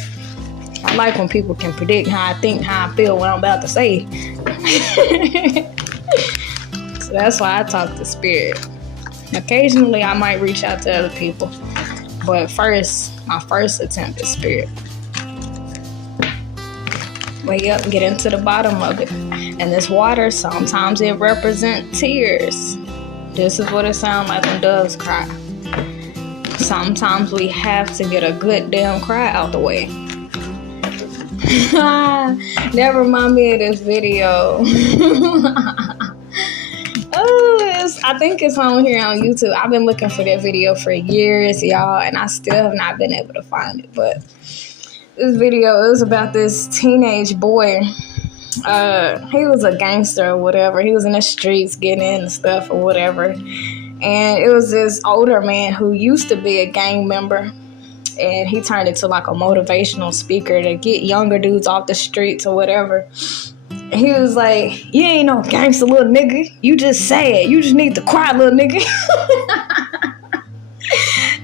I like when people can predict how I think, how I feel, what I'm about to say. So that's why I talk to Spirit. Occasionally, I might reach out to other people. But my first attempt is Spirit. Wake up and get into the bottom of it. And this water, sometimes it represents tears. This is what it sounds like when doves cry. Sometimes we have to get a good damn cry out the way. That remind me of this video. I think it's on here on YouTube. I've been looking for that video for years, y'all, and I still have not been able to find it. But this video, it was about this teenage boy. He was a gangster or whatever. He was in the streets getting in and stuff or whatever. And it was this older man who used to be a gang member. And he turned into like a motivational speaker to get younger dudes off the streets or whatever. He was like, you ain't no gangster little nigga. You just sad. You just need to cry, little nigga.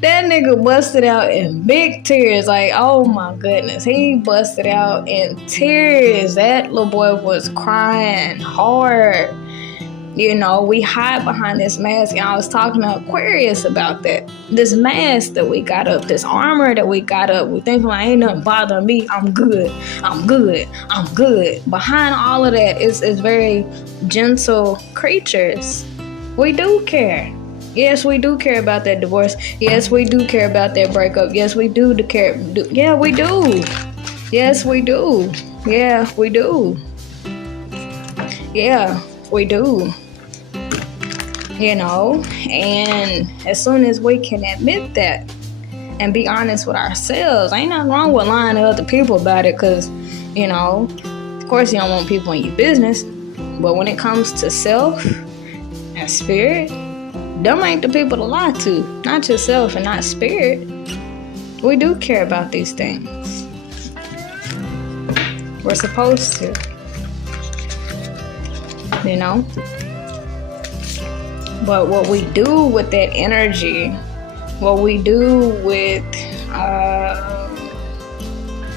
That nigga busted out in big tears. Like, oh my goodness. He busted out in tears. That little boy was crying hard. You know, we hide behind this mask. And I was talking to Aquarius about that. This mask that we got up, this armor that we got up. We think, like, ain't nothing bothering me. I'm good. I'm good. I'm good. Behind all of that is very gentle creatures. We do care. Yes, we do care about that divorce. Yes, we do care about that breakup. Yes, we do care. Yeah, we do. Yes, we do. Yeah, we do. Yeah, we do. You know, and as soon as we can admit that and be honest with ourselves, ain't nothing wrong with lying to other people about it, because, you know, of course you don't want people in your business, but when it comes to self and spirit, them ain't the people to lie to, not yourself and not spirit. We do care about these things. We're supposed to, you know. But what we do with that energy, what we do with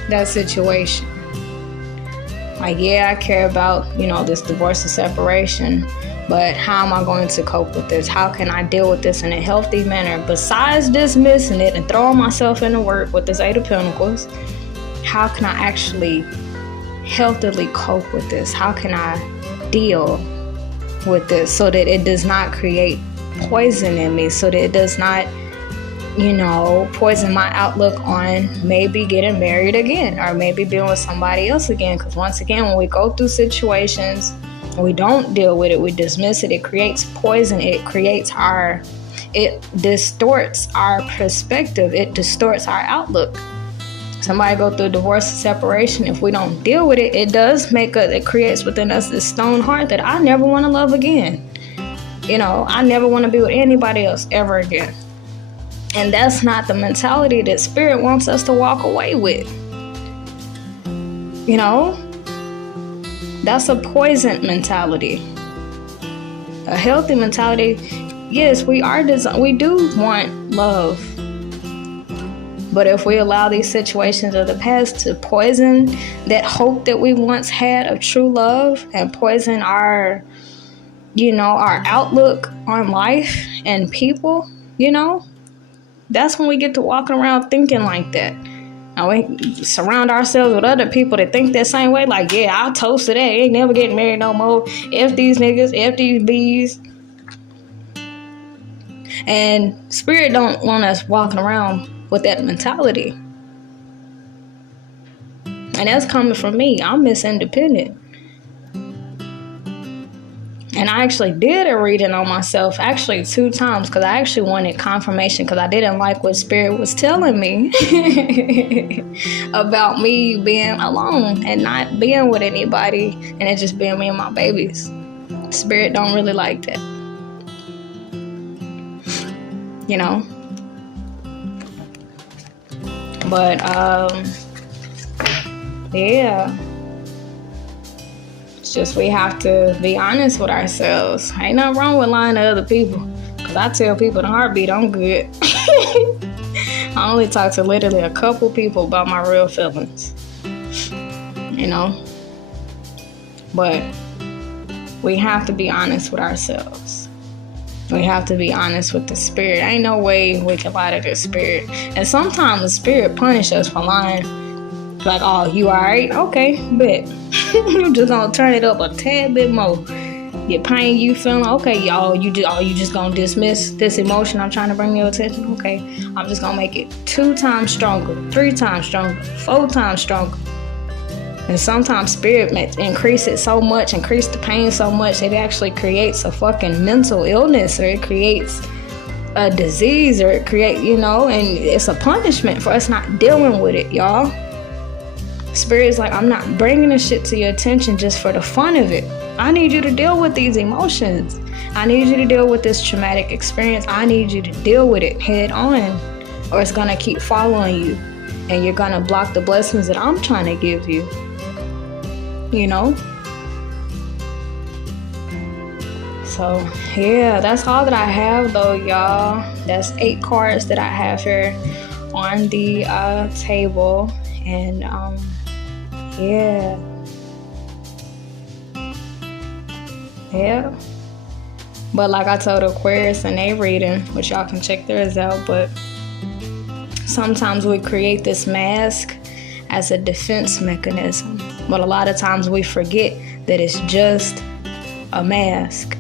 that situation. Like, yeah, I care about, you know, this divorce and separation. But how am I going to cope with this? How can I deal with this in a healthy manner? Besides dismissing it and throwing myself into work with this Eight of Pentacles, how can I actually healthily cope with this? How can I deal with this so that it does not create poison in me, so that it does not, poison my outlook on maybe getting married again or maybe being with somebody else again? Because once again, when we go through situations, we don't deal with it, we dismiss it, it creates poison, it distorts our perspective, it distorts our outlook. Somebody go through divorce and separation, if we don't deal with it, it creates within us this stone heart that I never want to love again. I never want to be with anybody else ever again. And that's not the mentality that Spirit wants us to walk away with. That's a poisoned mentality. A healthy mentality, yes, we do want love. But if we allow these situations of the past to poison that hope that we once had of true love and poison our outlook on life and people, that's when we get to walking around thinking like that. And we surround ourselves with other people that think that same way. Like, yeah, I'll toast to that. Ain't never getting married no more. F these niggas, F these bees. And Spirit don't want us walking around with that mentality. And that's coming from me. I'm Miss Independent. And I actually did a reading on myself, actually 2 times, because I actually wanted confirmation, because I didn't like what Spirit was telling me about me being alone and not being with anybody, and it just being me and my babies. Spirit don't really like that. But, yeah. It's just we have to be honest with ourselves. Ain't nothing wrong with lying to other people. Because I tell people in a heartbeat I'm good. I only talk to literally a couple people about my real feelings. But we have to be honest with ourselves. We have to be honest with the Spirit. Ain't no way we can lie to the Spirit. And sometimes the Spirit punish us for lying. Like, oh, you alright? Okay, bet. You just gonna turn it up a tad bit more. Your pain you feeling, okay, y'all, you just gonna dismiss this emotion I'm trying to bring your attention? Okay, I'm just gonna make it 2 times stronger, 3 times stronger, 4 times stronger. And sometimes Spirit may increase it so much, increase the pain so much, it actually creates a fucking mental illness, or it creates a disease, or it creates, and it's a punishment for us not dealing with it, y'all. Spirit's like, I'm not bringing this shit to your attention just for the fun of it. I need you to deal with these emotions. I need you to deal with this traumatic experience. I need you to deal with it head on, or it's gonna keep following you, and you're gonna block the blessings that I'm trying to give you. So, yeah, that's all that I have, though, y'all. That's 8 cards that I have here on the table. And, yeah. But like I told Aquarius in a reading, which y'all can check theirs out, but sometimes we create this mask as a defense mechanism. But a lot of times we forget that it's just a mask.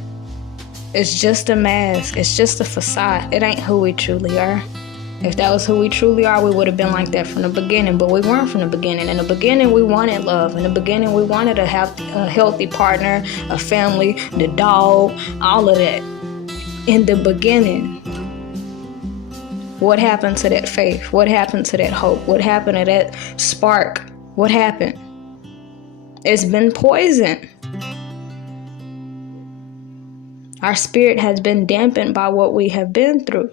It's just a mask. It's just a facade. It ain't who we truly are. If that was who we truly are, we would have been like that from the beginning. But we weren't from the beginning. In the beginning, we wanted love. In the beginning, we wanted to have a healthy partner, a family, the dog, all of that. In the beginning. What happened to that faith? What happened to that hope? What happened to that spark? What happened? It's been poisoned. Our spirit has been dampened by what we have been through.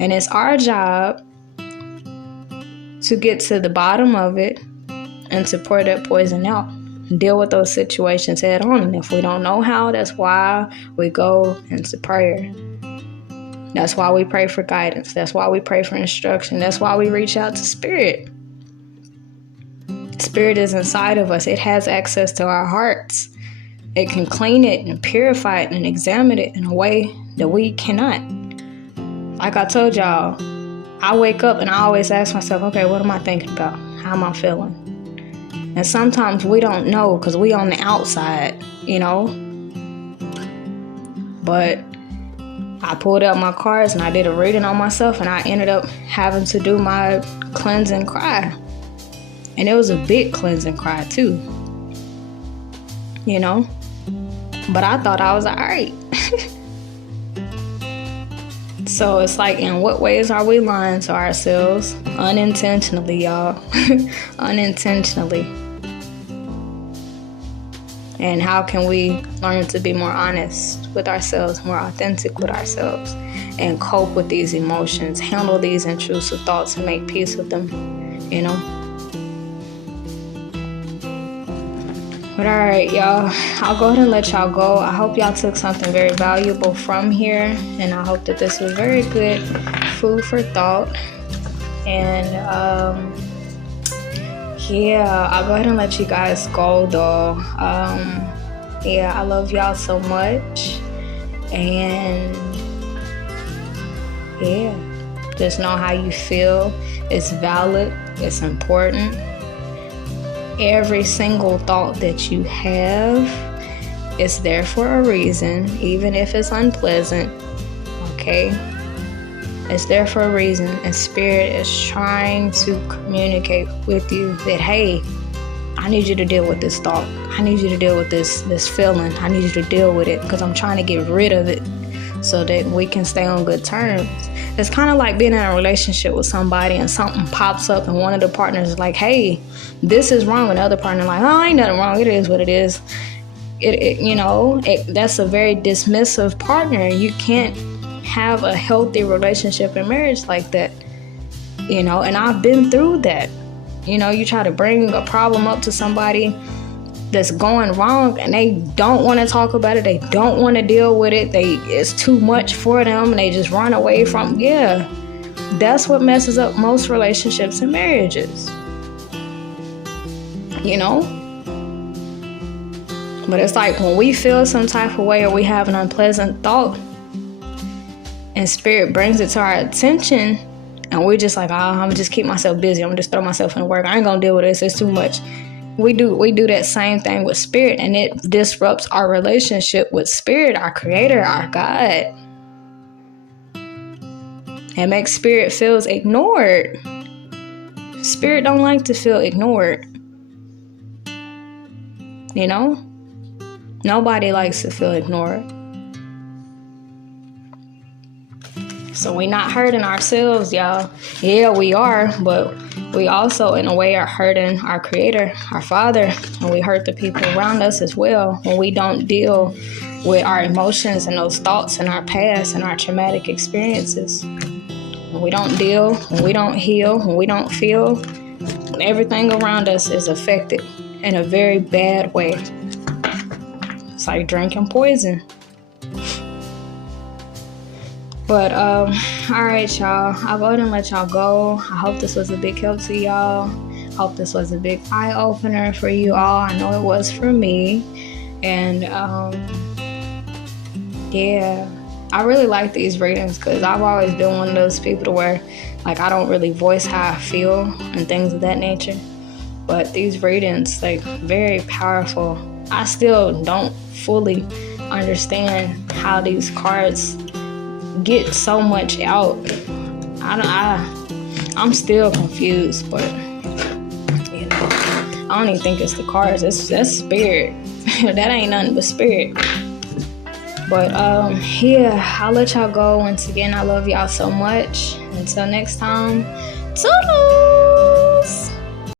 And it's our job to get to the bottom of it and to pour that poison out. Deal with those situations head on. And if we don't know how, that's why we go into prayer. That's why we pray for guidance. That's why we pray for instruction. That's why we reach out to Spirit. Spirit is inside of us. It has access to our hearts. It can clean it and purify it and examine it in a way that we cannot. Like I told y'all, I wake up and I always ask myself, okay, what am I thinking about? How am I feeling? And sometimes we don't know because we on the outside, But I pulled out my cards and I did a reading on myself, and I ended up having to do my cleansing cry. And it was a big cleansing cry too. But I thought I was all right. So it's like, in what ways are we lying to ourselves? Unintentionally, y'all. Unintentionally. And how can we learn to be more honest with ourselves, more authentic with ourselves, and cope with these emotions, handle these intrusive thoughts, and make peace with them, But all right, y'all, I'll go ahead and let y'all go. I hope y'all took something very valuable from here, and I hope that this was very good food for thought. And I'll go ahead and let you guys go, though. I love y'all so much, and just know how you feel. It's valid. It's important. Every single thought that you have is there for a reason, even if it's unpleasant. Okay? It's there for a reason, and Spirit is trying to communicate with you that, hey, I need you to deal with this thought. I need you to deal with this feeling. I need you to deal with it because I'm trying to get rid of it so that we can stay on good terms. It's kind of like being in a relationship with somebody and something pops up and one of the partners is like, hey, this is wrong. And the other partner like, oh, ain't nothing wrong. It is what it is. That's a very dismissive partner. You can't have a healthy relationship and marriage like that, and I've been through that. You try to bring a problem up to somebody that's going wrong and they don't want to talk about it. They don't want to deal with it. It's too much for them and they just run away from. Yeah, that's what messes up most relationships and marriages. But it's like when we feel some type of way or we have an unpleasant thought and Spirit brings it to our attention and we're just like, I'm gonna just keep myself busy. I'm gonna just throw myself in work. I ain't gonna deal with this. It's too much. We do that same thing with Spirit, and it disrupts our relationship with Spirit, our Creator, our God. It makes Spirit feels ignored. Spirit don't like to feel ignored. Nobody likes to feel ignored. So we're not hurting ourselves, y'all. Yeah, we are, but we also, in a way, are hurting our Creator, our Father, and we hurt the people around us as well when we don't deal with our emotions and those thoughts in our past and our traumatic experiences. When we don't deal, when we don't heal, when we don't feel, everything around us is affected in a very bad way. It's like drinking poison. But, all right, y'all. I'll go ahead and let y'all go. I hope this was a big help to y'all. I hope this was a big eye-opener for you all. I know it was for me. And, I really like these readings because I've always been one of those people to where, like, I don't really voice how I feel and things of that nature. But these readings, like, very powerful. I still don't fully understand how these cards get so much out. I'm still confused, but I don't even think it's the cards. That's Spirit. That ain't nothing but Spirit. But I'll let y'all go. Once again, I love y'all so much. Until next time, toodaloo.